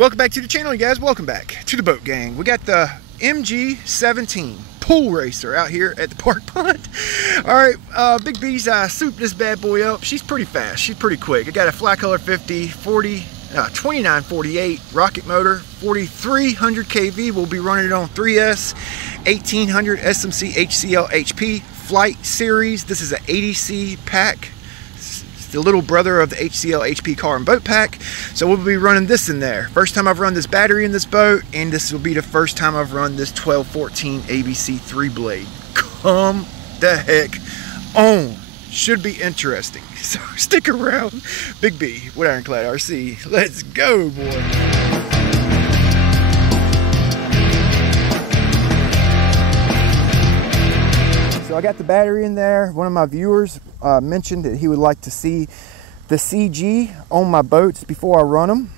Welcome back to the channel, you guys. Welcome back to the boat gang. We got the MG17 pool racer out here at the park pond. All right, Big B's souped this bad boy up. She's pretty fast. She's pretty quick. I got a FLYCOLor 50 2948 rocket motor, 4300 kV. We'll be running it on 3S 1800 SMC HCL HP Flight Series. This is an 80C pack. The little brother of the HCL HP car and boat pack. So we'll be running this in there. First time I've run this battery in this boat, and this will be the first time I've run this 1214 ABC 3-blade. Come the heck on. Should be interesting. So stick around. Big B with Ironclad RC. Let's go, boy. So I got the battery in there. One of my viewers mentioned that he would like to see the CG on my boats before I run them.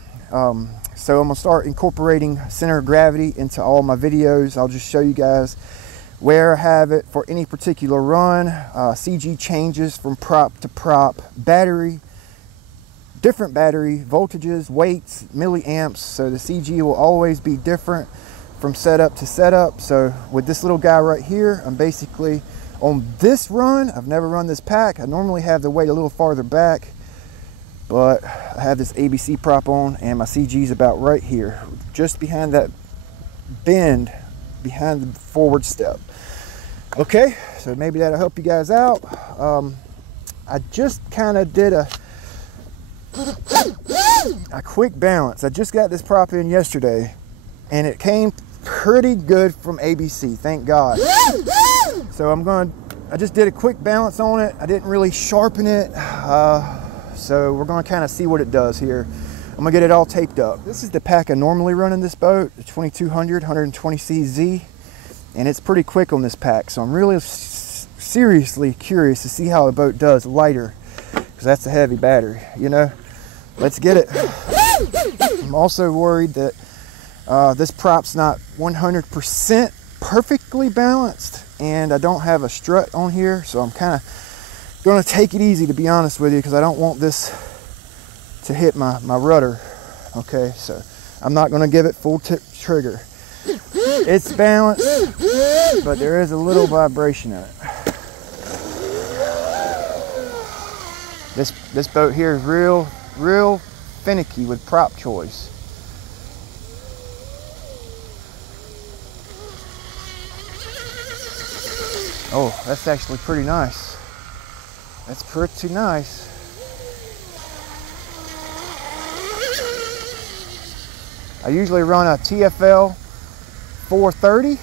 So I'm gonna start incorporating center of gravity into all my videos. I'll just show you guys where I have it for any particular run. CG changes from prop to prop, battery, different battery, voltages, weights, milliamps. So the CG will always be different from setup to setup. So with this little guy right here, I'm basically on this run. I've never run this pack. I normally have the weight a little farther back, but I have this ABC prop on and my CG's about right here, just behind that bend, behind the forward step. Okay, so maybe that'll help you guys out. I just kind of did a quick balance. I just got this prop in yesterday and it came pretty good from ABC, thank God. So I just did a quick balance on it. I didn't really sharpen it. So we're gonna kind of see what it does here. I'm gonna get it all taped up. This is the pack I normally run in this boat, the 2200 120CZ, and it's pretty quick on this pack. So I'm really seriously curious to see how the boat does lighter, because that's a heavy battery, you know? Let's get it. I'm also worried that this prop's not 100% perfectly balanced, and I don't have a strut on here, so I'm kind of going to take it easy, to be honest with you, because I don't want this to hit my rudder. Okay, so I'm not going to give it full trigger. It's balanced, but there is a little vibration in it. This boat here is real finicky with prop choice. Oh, that's actually pretty nice. That's pretty nice. I usually run a TFL 430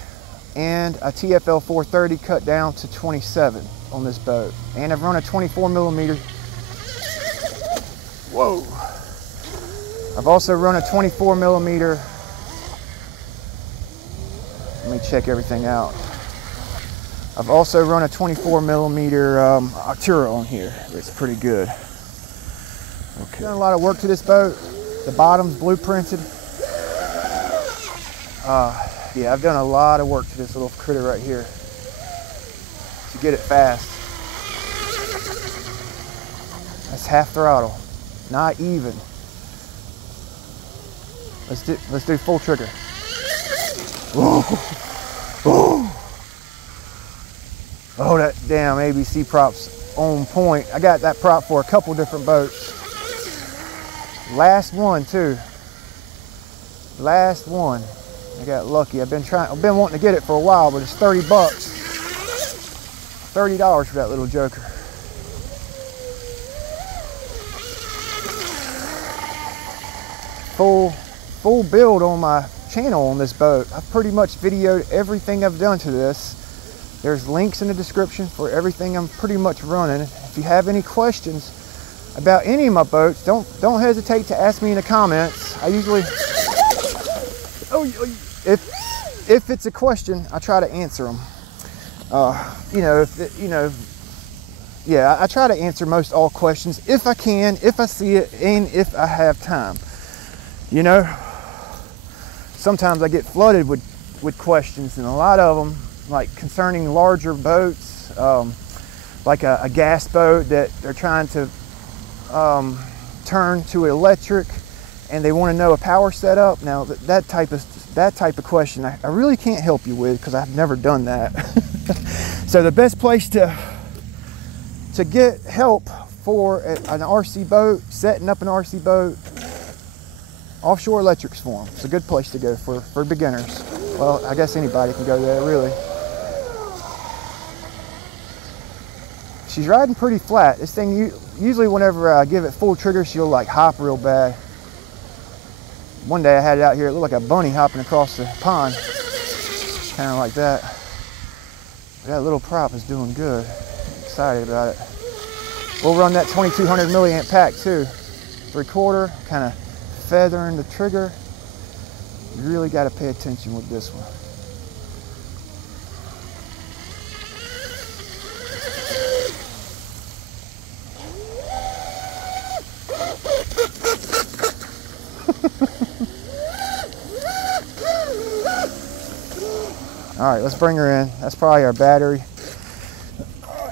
and a TFL 430 cut down to 27 on this boat. And I've run a 24mm. Whoa. I've also run a 24mm. Let me check everything out. I've also run a 24mm Artura on here. It's pretty good. Okay. Done a lot of work to this boat. The bottom's blueprinted. Yeah, I've done a lot of work to this little critter right here to get it fast. That's half throttle, not even. Let's do full trigger. Whoa. Whoa. Oh, that damn ABC prop's on point. I got that prop for a couple different boats. Last one too. Last one. I got lucky. I've been wanting to get it for a while, but it's 30 bucks. $30 for that little joker. Full build on my channel on this boat. I've pretty much videoed everything I've done to this. There's links in the description for everything I'm pretty much running. If you have any questions about any of my boats, don't hesitate to ask me in the comments. I usually, if it's a question, I try to answer them. Yeah, I try to answer most all questions if I can, if I see it, and if I have time. You know, sometimes I get flooded with questions, and a lot of them, like concerning larger boats, like a gas boat that they're trying to turn to electric, and they want to know a power setup. Now that type of question I really can't help you with, because I've never done that. So the best place to get help for an RC boat, setting up an RC boat, Offshore Electrics Forum. It's a good place to go for beginners. Well, I guess anybody can go there, really. She's riding pretty flat. This thing, usually whenever I give it full trigger, she'll like hop real bad. One day I had it out here, it looked like a bunny hopping across the pond. Kind of like that. But that little prop is doing good. I'm excited about it. We'll run that 2200 milliamp pack too. 3/4, kind of feathering the trigger. You really got to pay attention with this one. All right, let's bring her in. That's probably our battery.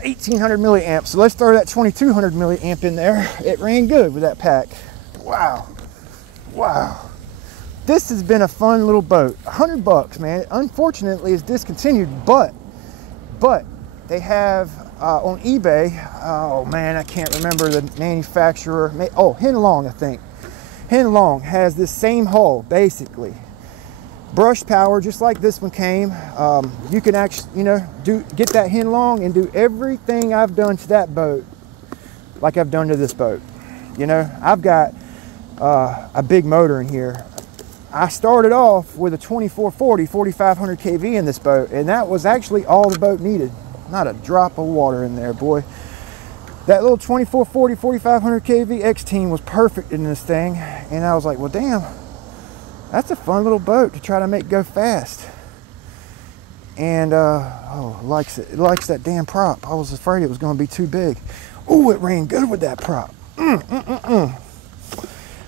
1800 milliamps. So let's throw that 2200 milliamp in there. It ran good with that pack. Wow. Wow. This has been a fun little boat. $100, man. Unfortunately, it's discontinued, but they have on eBay, oh man, I can't remember the manufacturer. Oh, Henlong, I think. Henlong has this same hull, basically. Brush power, just like this one came. You can actually, you know, get that Henlong and do everything I've done to that boat like I've done to this boat. You know, I've got a big motor in here. I started off with a 2440 4500 kV in this boat, and that was actually all the boat needed. Not a drop of water in there, boy. That little 2440 4500 kV X-Team was perfect in this thing, and I was like, well, damn, that's a fun little boat to try to make go fast. And oh, it likes that damn prop. I was afraid it was going to be too big. Oh, it ran good with that prop.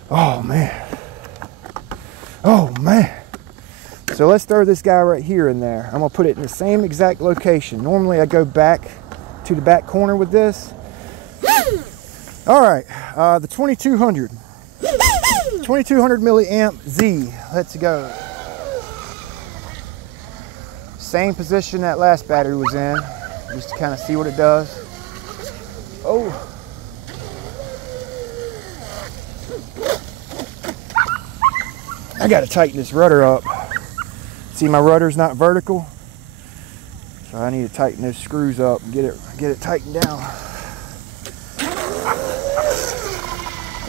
Oh man. Oh man. So let's throw this guy right here in there. I'm gonna put it in the same exact location. Normally I go back to the back corner with this. All right, the 2200 milliamp Z. Let's go. Same position that last battery was in, just to kind of see what it does. Oh. I gotta tighten this rudder up. See, my rudder's not vertical, so I need to tighten those screws up and get it tightened down.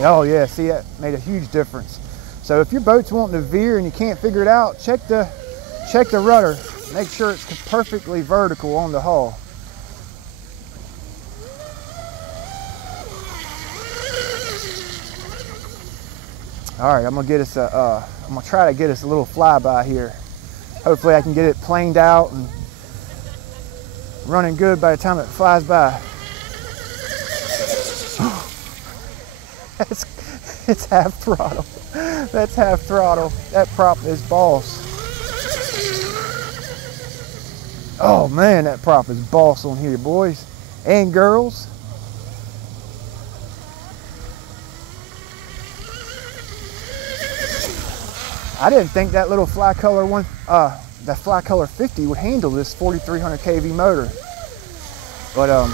Oh yeah, see, that made a huge difference. So if your boat's wanting to veer and you can't figure it out, check the rudder. Make sure it's perfectly vertical on the hull. All right, I'm gonna try to get us a little flyby here. Hopefully I can get it planed out and running good by the time it flies by. It's half throttle. That's half throttle. That prop is boss. Oh man, that prop is boss on here, boys and girls. I didn't think that little FLYCOLOR one, the FLYCOLOR 50 would handle this 4300 kV motor. But it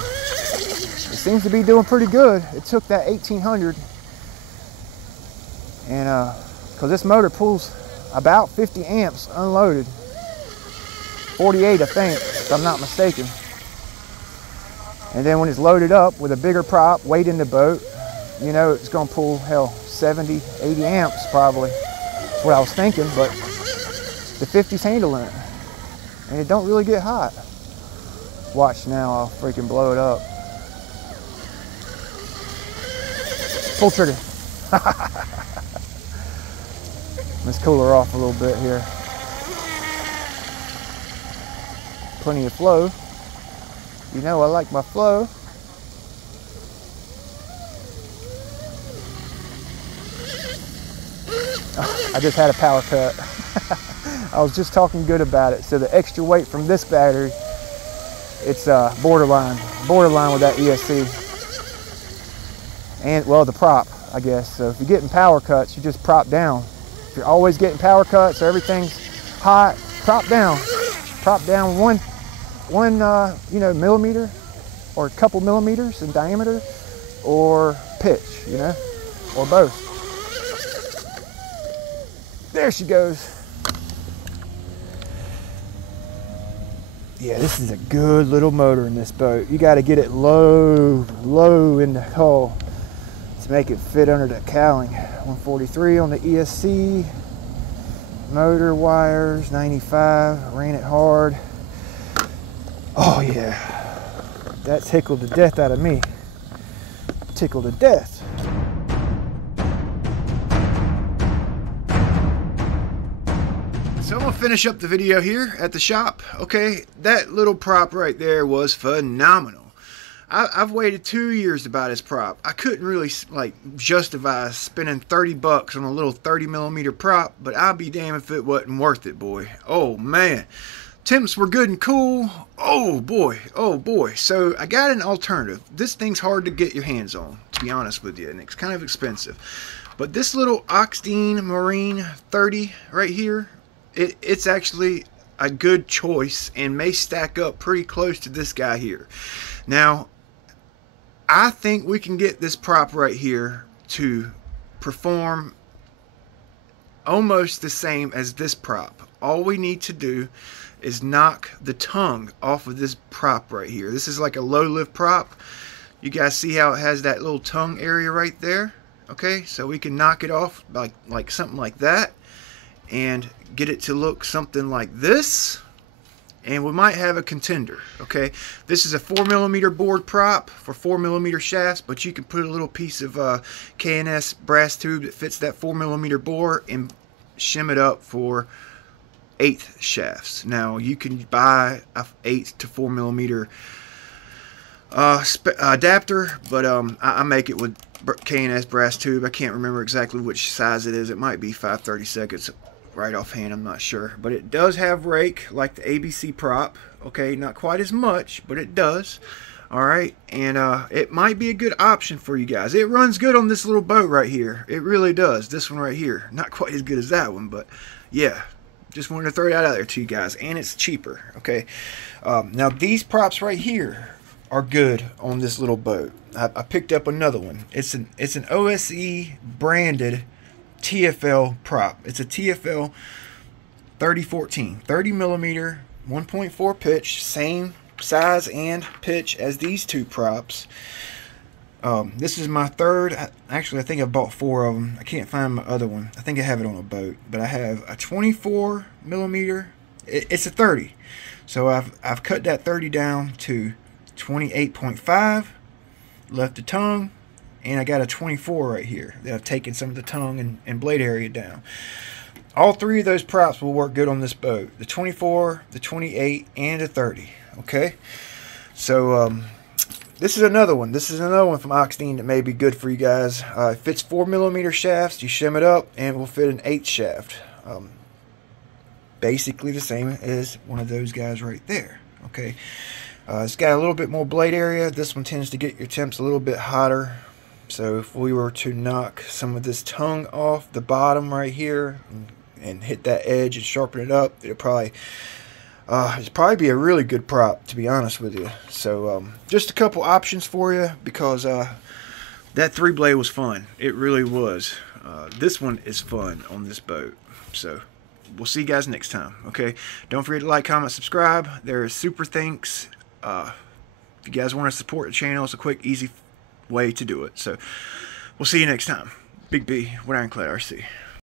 seems to be doing pretty good. It took that 1800, and because this motor pulls about 50 amps unloaded. 48, I think, if I'm not mistaken. And then when it's loaded up with a bigger prop, weight in the boat, you know, it's gonna pull, hell, 70, 80 amps probably. That's what I was thinking, but the 50's handling it. And it don't really get hot. Watch now, I'll freaking blow it up. Pull trigger. Let's cool her off a little bit here. Plenty of flow. You know I like my flow. I just had a power cut. I was just talking good about it. So the extra weight from this battery, it's borderline with that ESC. And well, the prop. I guess. So if you're getting power cuts, you just prop down. If you're always getting power cuts or everything's hot, prop down. Prop down one you know, millimeter or a couple millimeters in diameter, or pitch, you know, or both. There she goes. Yeah, this is a good little motor in this boat. You got to get it low in the hull to make it fit under the cowling. 143 on the ESC. Motor wires, 95. Ran it hard. Oh yeah, that tickled the death out of me. Tickled to death. So I'm gonna finish up the video here at the shop. Okay, that little prop right there was phenomenal. I've waited 2 years to buy this prop. I couldn't really like justify spending 30 bucks on a little 30mm prop, but I'll be damned if it wasn't worth it, boy. Oh man, temps were good and cool. Oh boy, oh boy. So I got an alternative. This thing's hard to get your hands on, to be honest with you, and it's kind of expensive. But this little Oxidean Marine 30 right here, it's actually a good choice and may stack up pretty close to this guy here. Now, I think we can get this prop right here to perform almost the same as this prop. All we need to do is knock the tongue off of this prop right here. This is like a low lift prop. You guys see how it has that little tongue area right there? Okay, so we can knock it off like something like that and get it to look something like this, and we might have a contender. Okay, this is a 4mm board prop for 4mm shafts, but you can put a little piece of K&S brass tube that fits that 4mm bore and shim it up for 1/8 shafts. Now you can buy a 1/8 to 4mm adapter, but I make it with K&S brass tube. I can't remember exactly which size it is. It might be 5/32 right offhand, I'm not sure, but it does have rake like the ABC prop. Okay, not quite as much, but it does. All right, and it might be a good option for you guys. It runs good on this little boat right here. It really does. This one right here, not quite as good as that one, but yeah, just wanted to throw that out there to you guys. And it's cheaper. Okay, now these props right here are good on this little boat. I picked up another one. It's an OSE branded TFL prop. It's a TFL 3014, 30mm, 1.4 pitch, same size and pitch as these two props. This is my third. Actually, I think I bought 4 of them. I can't find my other one. I think I have it on a boat, but I have a 24mm. It's a 30, so I've cut that 30 down to 28.5. Left the tongue. And I got a 24 right here that I've taken some of the tongue and blade area down. All 3 of those props will work good on this boat. The 24, the 28, and the 30. Okay? So, this is another one. This is another one from Oxidean that may be good for you guys. It fits 4mm shafts. You shim it up, and it will fit an 1/8 shaft. Basically the same as one of those guys right there. Okay? It's got a little bit more blade area. This one tends to get your temps a little bit hotter. So if we were to knock some of this tongue off the bottom right here and hit that edge and sharpen it up, it'd probably be a really good prop, to be honest with you. So just a couple options for you, because that 3-blade was fun. It really was. This one is fun on this boat. So we'll see you guys next time. Okay, don't forget to like, comment, subscribe. There's super thanks. If you guys want to support the channel, it's a quick, easy way to do it. So we'll see you next time. Big B with Ironclad RC.